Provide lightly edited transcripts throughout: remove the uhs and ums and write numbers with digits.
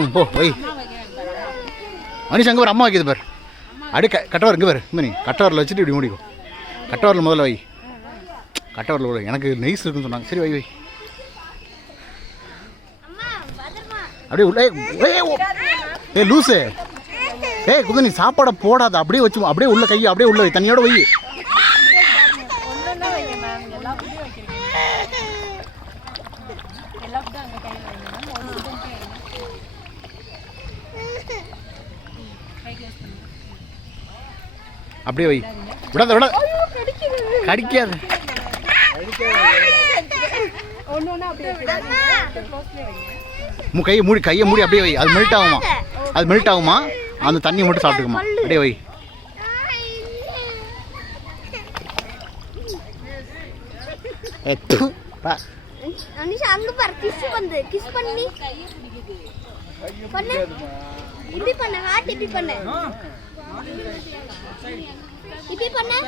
ம் போ வை. மனுஷன் அங்கே பாரு, அம்மா வைக்கிது பாரு. அப்படியே கட்டவர் இங்கே பாரு. நீ கட்டவரில் வச்சுட்டு இப்படி மூடிக்கும். கட்டவரில் முதல்ல வை. கட்டவரில் விட எனக்கு நெய்ஸ் இருக்குன்னு சொன்னாங்க. சரி வை வை. அப்படியே உள்ளே ஏ லூஸு. குது நீ சாப்பாடை போடாத, அப்படியே வச்சு அப்படியே உள்ள கையை அப்படியே உள்ள வை, தண்ணியோட வை. அப்படியே வை. விடாத விடாத, கடிக்காது. கையை மூடி, கையை மூடி அப்படியே வை. அது மெல்ட் ஆகுமா, அது மெல்ட் ஆகுமா, அந்த தண்ணியை மட்டும் சாப்பிட்டுக்குமா. அப்படியே வை. அங்க பாரு, கிஸ் பண்ணு, கிஸ் பண்ணி பண்ணு, இப்படி பண்ணு, ஹார்ட் இப்படி பண்ணு, இப்படி பண்ணு,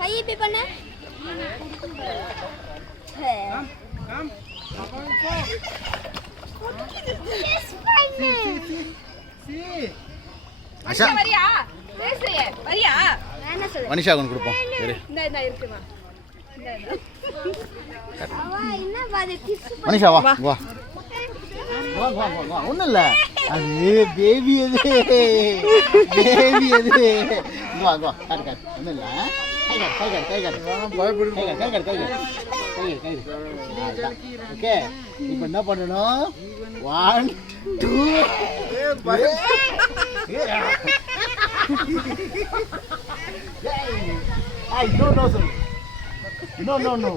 கை இப்படி பண்ணு. ஆஷா வரியா பேசுறியே வரியா என்ன சொல்ற? மனிஷா கொண்டு கொடுப்போம். சரி இந்த இருக்குமா அவா என்ன பாரு, கிஸ் பண்ணு. மனிஷா வா வா வா வா வா. ஒன்றும் இல்லை, அது பேபி, அது பேபி, அது வா வா. காட்டு காட்டு, ஒன்றும் இல்லை. கை காட்டு கை காட்டு கை காட்டு பயப்படு. கை காட்டு கை காட்டு கை காட்டு கை கை. ஓகே, இப்போ என்ன பண்ணணும்? 1 2 no no no no no.